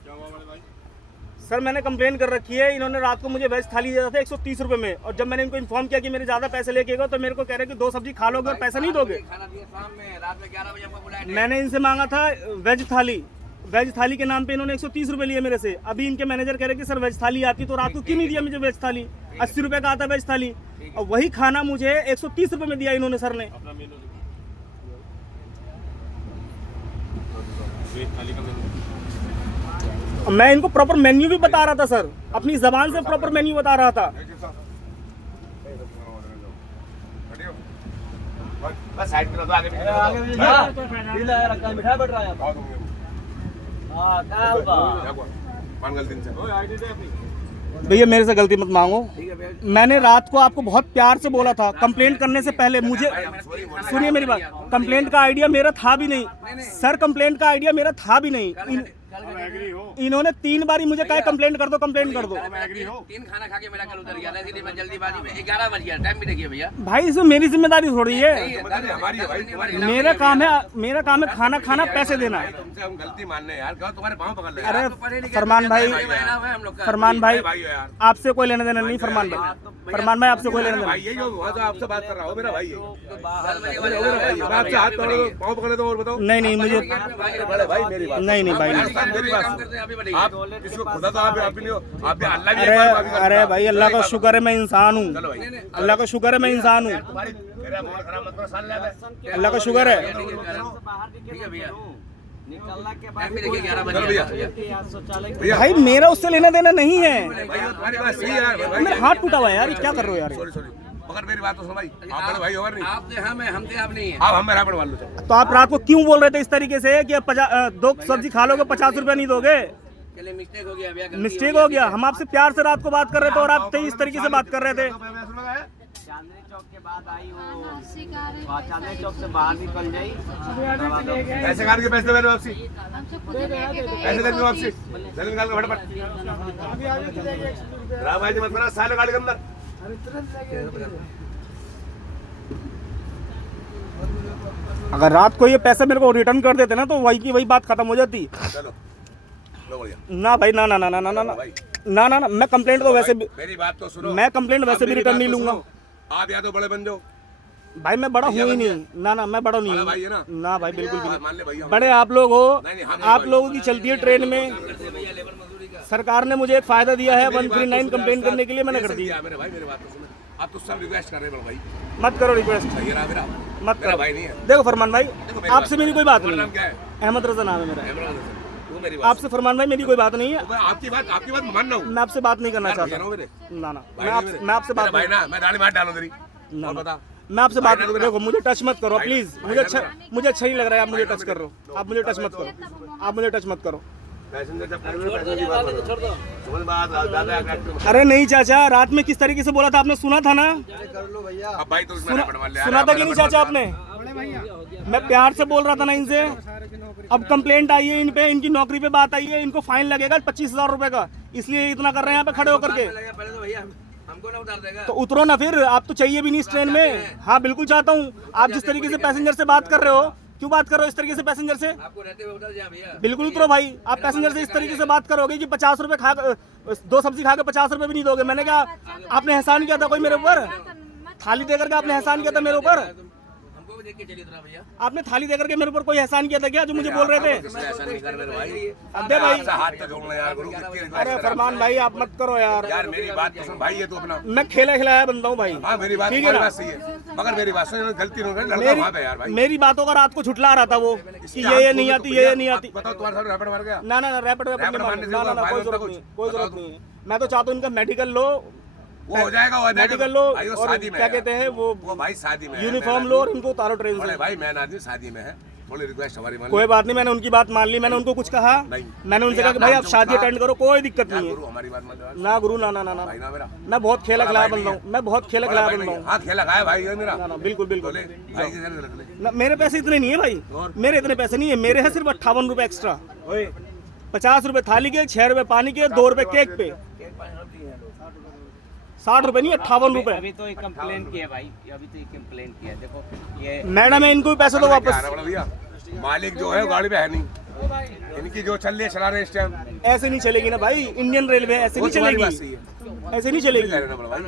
सर मैंने कंप्लेन कर रखी है। इन्होंने रात को मुझे वेज थाली दिया था 130 रुपए में, और जब मैंने इनको इन्फॉर्म किया कि मेरे ज्यादा पैसे लेके गए तो मेरे को कह रहे कि 2 सब्जी खा लोगे और पैसा नहीं दोगे। खाना दिया शाम में, रात में 11 बजे हमको बुलाया। मैंने इनसे मांगा था वेज थाली के नाम पे इन्होंने 130 रुपए लिए मेरे से। अभी इनके मैनेजर कह रहे कि सर वेज थाली आती तो रात को क्यों नहीं दिया मुझे वेज थाली? 80 रुपए का आता वेज थाली, और वही खाना मुझे 130 रुपए में दिया इन्होंने सर ने। मैं इनको प्रॉपर मेन्यू भी बता रहा था सर, अपनी जबान से प्रॉपर मेन्यू बता रहा था। बस साइड में रहो, आगे पीछे रहो। मिठाई बट रहा है आओ तुम। क्या हुआ? कौन गलती से? भैया मेरे से गलती मत मांगो। मैंने रात को आपको बहुत प्यार से बोला था कंप्लेंट करने से पहले। मुझे सुनिए मेरी बात, कंप्लेंट का आइडिया मेरा था भी नहीं सर। कंप्लेंट का आइडिया मेरा था भी नहीं। इन्होंने 3 बारी मुझे कहा कंप्लेंट कर दो, कंप्लेंट कर दो। 3 खाना खा के मेरा कल उतर गया था, इसलिए मैं जल्दीबाजी में 11 बज गया। टाइम भी देखिए भैया। भाई इसमें मेरी जिम्मेदारी थोड़ी है। हमारी है भाई। मेरा काम है खाना खाना, पैसे देना है। तुमसे हम गलती मानने यार, कहो तुम्हारे पाँव पकड़ ले। अरे फरमान भाई, फरमान भाई आपसे कोई लेना देना नहीं। फरमान भाई आपसे कोई लेना देना भाई ये जो हुआ था आपसे बात कर रहा हूँ, मेरा भाई है। मैं आपसे हाथ पकड़ दो, पाँव पकड़े दो और बताओ। नहीं मुझे बड़े भाई मेरी बात। नहीं भाई नहीं। मेरी बात आप किसको खुदा तो आप भी नहीं हो, आप भी अल्लाह भी एक अरे बार माफी करता अरे है। भाई अल्लाह का शुक्र है मैं इंसान हूँ। चलो भाई। अल्लाह का शुक्र है मैं इंसान हूँ। मेरा मूड खराब मत करो, साल ले आवे। अल्लाह का शुक्र है। ठीक है भैया। निकलना के टाइम बाद भी देखिए 11 बज चलो गया। भैया। शौचालय भैया भाई मेरा उससे लेना देना नहीं है। भाई तुम्हारी बात सही है यार भाई। मेरा हाथ टूटा हुआ है यार, ये क्या कर रहे हो यार? सॉरी मगर मेरी बात तो सुनो भाई। आप बड़े भाई हो नहीं? आप थे हम हैं, हम थे आप नहीं है। आप हम मेरा पड़ मान लो। चलो तो आप रात को क्यों बोल रहे थे इस तरीके से कि 2 सब्जी खा लोगे 50 रुपए नहीं दोगे? चलिए मिस्टेक हो गया भैया। मिस्टेक हो गया। हम आपसे प्यार से रात को बात कर रहे थे और आप इस तरीके से बात कर रहे थे। चांदनी चौक के बाद आई हो, शिकार चांदनी चौक से बाहर निकल जाई। पैसे काट के पैसे दे मेरे वापसी। हमसे खुद ही लेके गए। पैसे दे मेरे वापसी। जल्दी निकाल के फटाफट। राम भाई जी मत बना, साले गाड़ी के अंदर। अगर रात को ये पैसे मेरे को रिटर्न कर देते ना तो वही की वही बात खत्म हो जाती। चलो लो बढ़िया। ना भाई ना ना ना ना ना ना ना ना ना मैं कंप्लेंट तो वैसे भी, मेरी बात तो सुनो। मैं कंप्लेंट वैसे भी मेरी रिटर्न बात नहीं तो लूंगा। सुनो। आप या तो बड़े बन जाओ। भाई मैं बड़ा हूँ ही नहीं। ना मैं बड़ा नहीं बड़ा भाई है हूँ। ना? ना भाई बिल्कुल भी मान ले नहीं। भैया। बड़े आप लोग हो। नहीं, हम आप लोगों की चलती है ट्रेन में। सरकार ने मुझे एक फायदा दिया है 139 कंप्लेन करने के लिए, मैंने कर दिया। मेरे भाई मेरी बात तो सुनो। आप तो सब रिक्वेस्ट कर रहे हो भाई। मत करो रिक्वेस्ट, सही है ना मेरा? मत मेरा करो। भाई नहीं है। देखो फरमान भाई मेरी आपसे मेरी कोई बात तुम्हारा नाम नहीं क्या है। है? अहमद रजा नाम है मेरा। तू मेरी बात आपसे फरमान भाई मेरी कोई बात नहीं है। सुन। आपकी बात मान रहा हूँ। मैं आपसे बात नहीं करना यार, भैया चाहता। ना मेरे। ना भाई नहीं मेरे। मैं आपसे बात मेरा भाई ना, मैं डाली मार डालूं तेरी। ना, और ना। बता। मैं आपसे बात भाई ना, देखो मुझे टच मत करो प्लीज। मुझे अच्छा नहीं लग रहा है आप मुझे भाई टच कर रहे हो। आप मुझे टच मत करो। आप मुझे टच मत करो। पैसेंजर जब पैसेंजर की बात करो समझ बात ज्यादा अट्रैक्टिव। अरे नहीं चाचा, रात में किस तरीके से बोला था आपने, सुना था ना? कर लो भैया। अब भाई तो उसमें रबड़ मार लिया। सुना था कि नहीं चाचा आपने? मैं प्यार से बोल रहा था ना इनसे। अब कंप्लेंट आई है इन पे, इनकी नौकरी पे बात आई है, इनको फाइन लगेगा 25,000 रुपए का, इसलिए इतना कर रहे हैं यहाँ पे खड़े होकर के। पहले तो भैया हमको ना उतार देगा। तो उतरो ना फिर, आप तो चाहिए भी नहीं इस ट्रेन में। हाँ बिल्कुल चाहता हूँ। आप जिस तरीके से पैसेंजर से बात कर रहे हो, क्यों बात कर रहे हो इस तरीके से पैसेंजर से? आपको रहते हुए उतार दिया भैया। बिल्कुल उतरो भाई। आप पैसेंजर से इस तरीके से बात करोगे कि 50 रुपए खा 2 सब्जी खा के 50 रुपए भी नहीं दोगे। मैंने क्या आपने एहसान किया था कोई मेरे ऊपर? थाली देकर के आपने एहसान किया था मेरे ऊपर? हमको भी देख के चलिए भैया। आपने थाली देकर के मेरे ऊपर कोई एहसान किया था क्या, जो मुझे बोल रहे थे? ऐसा नहीं कर मेरे भाई। अबे भाई, हाथ तो जोड़ना यार गुरु कितनी रिक्वेस्ट अरे कर रहा फरमान भाई आप मत करो यार। यार मेरी बात तो सुन भाई, ये तो अपना मैं खेला खिलाया बंदा हूँ भाई। हाँ मेरी बात ठीक है तुम्हारी ना? बात सही है, मगर मेरी बात सुन, गलती नहीं है, लड़का वहाँ पे यार भाई। मेरी बातों का रात को झुठला रहा था वो कि ये नहीं आती, ये नहीं आती। बताओ तुम्हारे साथ रैपिड मार गया। ना ना ना रैपिड रैपिड मारने से ना ना कोई कोई फायदा जरूरत कुछ? नहीं, कोई बताओ जरूरत नहीं। मैं तो चाहता हूँ इनका मेडिकल लो, वो हो जाएगा, वो मेडिकल लो भाई वो और शादी में क्या है। कहते हैं वो भाई शादी में है, यूनिफॉर्म मैं लो और इनको उतारो ट्रेन बोले से। भाई मैं आदमी शादी में है, थोड़ी रिक्वेस्ट हमारी मान कोई बात नहीं, मैंने उनकी बात मान ली। मैंने उनको कुछ कहा? नहीं। मैंने उनसे कहा कि भाई आप शादी अटेंड करो, कोई दिक्कत यार नहीं है। गुरु हमारी बात मान लो ना गुरु, ना ना ना ना भाई ना मेरा मैं बहुत खेला खिलाया बंदा हूँ, मैं बहुत खेला खिलाया भाई बंदा नहीं, हूँ। हाँ खेला खाया भाई ये मेरा। ना ना बिल्कुल बिल्कुल। बोले भाई की जरूरत रख ले। ना मेरे पैसे इतने नहीं है भाई, मेरे इतने पैसे नहीं है। मेरे हैं सिर्फ 58 रुपए एक्स्ट्रा। 50 रुपए थाली के, 6 रुपए पानी के, 2 रुपए केक पे। 60 रुपए नहीं, 58 रुपए। अभी तो एक कंप्लेंट किया भाई, अभी तो एक कंप्लेंट किया। देखो ये मैडम है, इनको भी पैसे दो क्या वापस। है ना भैया, मालिक जो है वो गाड़ी पे है नहीं, इनकी जो चल रही है चला रहे हैं इस टाइम। ऐसे नहीं चलेगी ना भाई, इंडियन रेलवे ऐसे वो नहीं तुम्हारी बात चलेगी, सही है। ऐसे नहीं चलेगी। कह रहे हो ना भाई।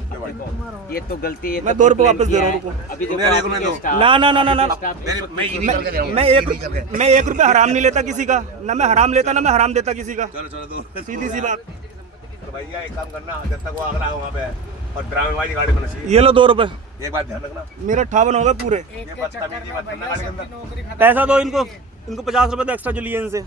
क्या भाई? ये तो गलती है। मैं 2 रुपए वापस दे रहा हूँ रुको। अभी मेरे देखो को नहीं आपके दो। स्टाफ- ना ना ना ना ना मैं इन्हीं करके दे रहा हूँ। मैं 1 रुपए हराम नहीं लेता किसी का, ना मैं हराम लेता ना मैं हराम देता किसी का। चलो चलो दो। सीधी सी बात। तो भैया एक काम करना, जब तक वो अगला है वहाँ पे और ड्रामेबाजी गाड़ी में नसीब। ये लो 2 रुपए, एक बात ध्यान रखना, मेरे 58 हो गए पूरे। ये बदतमीजी मत करना गाड़ी के अंदर। पैसा दो इनको, इनको 50 रुपए तो एक्स्ट्रा जो लिए इनसे।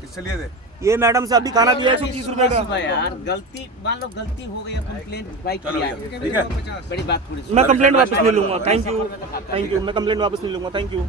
किससे लिए थे? ये मैडम से अभी खाना दिया 130 रुपए का। सुबह यार गलती, मान लो गलती हो गई, कंप्लेंट भाई चलो किया, भैया ठीक है। बड़ी बात पूरी। मैं कंप्लेंट वापस नहीं लूंगा, थैंक यू। मैं कंप्लेंट वापस नहीं लूंगा, थैंक यू।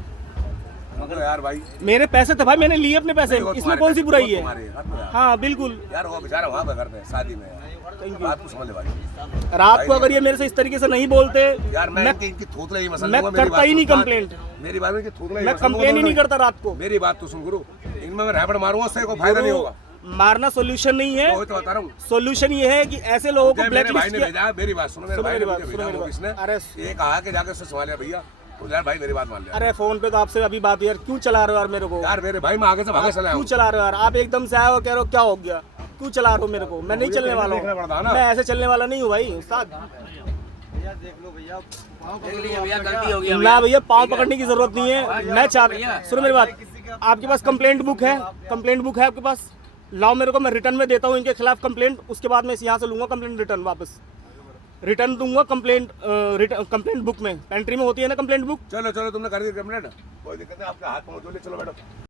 मगर यार भाई मेरे पैसे थे भाई, मैंने लिए अपने पैसे, इसमें कौन सी बुराई है? तुम्हारे हाथ में यार। हाँ बिल्कुल। यार वो बेचारा वहाँ पे करते हैं शादी में, बात को समझ ले भाई। रात को अगर ये मेरे से इस तरीके से नहीं बोलते, यार मैं मैं इनकी थूथले ही मसल मैं दूंगा, मेरी करता बात ही नहीं सुन। कंप्लेंट। मेरी बात में कि थूथले ही मैं मसल दूंगा कंप्लेन ही नहीं दोनों करता रात को। मेरी बात तो सुन गुरु, इनमें मैं रैपड मारूंगा उससे कोई फायदा नहीं होगा। मारना सॉल्यूशन नहीं है। वही तो बता रहा हूँ। सॉल्यूशन ये है कि ऐसे लोगों को मेरे ब्लैकलिस्ट भाई ने किया। भेजा, मेरी बात सुनो, मेरे सुनो भाई मेरी ने बात, मुझे सुनो भेजा मेरी वो बात। किसने, अरे ये कहा कि जाके उससे संभालिया भैया, तो यार भाई मेरी बात मान लिया। अरे फोन पे तो आपसे अभी बात हुई यार, क्यों चला रहे हो यार मेरे को? यार मेरे भाई मैं आगे से भागे चला क्यों चला रहे हो यार? आप एकदम से आए हो, कह रहे हो क्या हो गया, क्यों चला रहे हो मेरे को? मैं नहीं चलने वाला देखना पड़ता है हूँ, ना। मैं ऐसे चलने वाला नहीं हूँ भाई उस्ताद। भैया देख लो भैया, पाँव देख पकड़ लीजिए लो भैया, आपका गलती हो गई क्या? ना भैया, पाँव पकड़ने की जरूरत नहीं है। मैं चाहता, सुनो मेरी बात, आपके पास कंप्लेंट बुक है? कंप्लेंट बुक है आपके पास? लाओ मेरे को, मैं रिटर्न में देता हूँ इनके खिलाफ कंप्लेंट, उसके बाद मैं यहाँ से लूंगा कंप्लेंट रिटर्न वापस। रिटर्न दूंगा कंप्लेंट, कंप्लेंट बुक में पेंट्री में होती है ना कंप्लेंट बुक। चलो चलो तुमने कर दी कंप्लेंट, कोई दिक्कत नहीं, आपके हाथ पहुँच चलो बैठो।